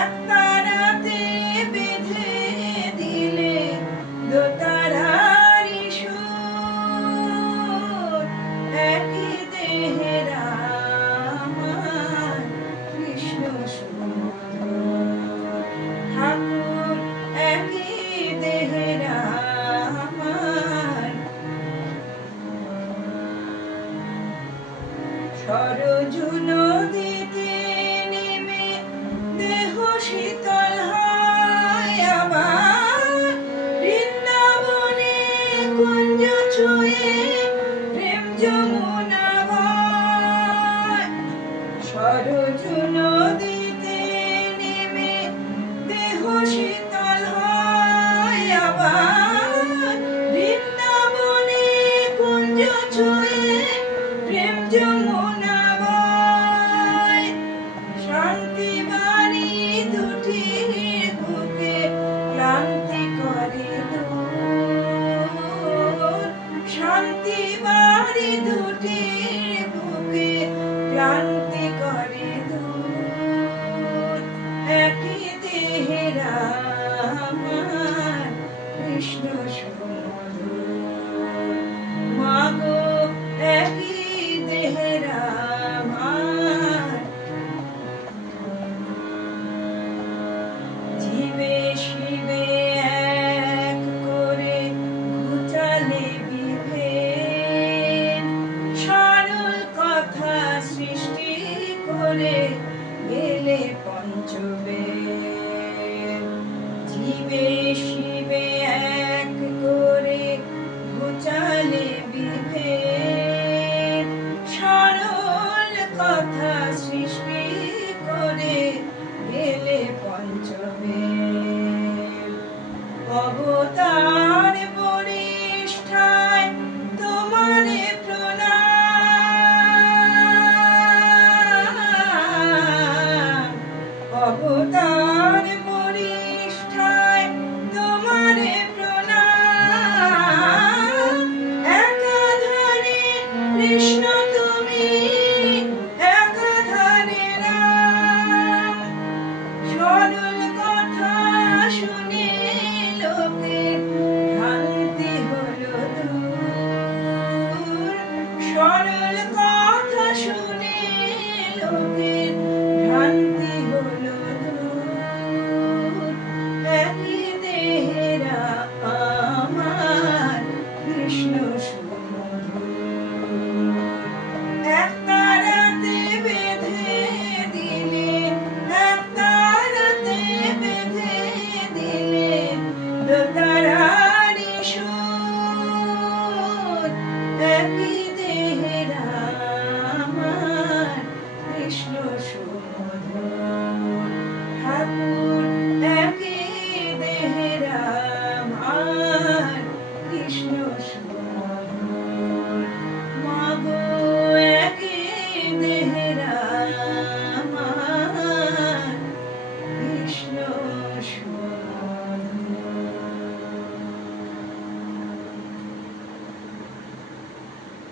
এক তারাতে বেঁধে দিলে দোতারারি সুর, একই দেহের আমার কৃষ্ণ সুন্দর ঠাকুর, একই দেহের আমার। সরজু নদীতে নেমে দেহ শীতল হয় আবার, বৃন্দাবনে কুঞ্জ ছুঁয়ে প্রেম যমুনা বয়। সরজু নদীতে নেমে দেহ শীতল হয় আবার, বৃন্দাবনে কুঞ্জ ছুঁয়ে প্রেম যমুনা বয়। শান্তি বাড়ি দুটির বুকে ক্লান্তি করে দূর, শান্তি বাড়ি দুটির বুকে ক্লান্তি করে দূর, একই দেহের আমার কৃষ্ণ সুমধুর। মাগো একই দেহের আমার। জীবে শিবে এক করে ঘুচালে বিভেদ, সরল কথা সৃষ্টি করে গেলে পঞ্চবেদ। জীবে শিবে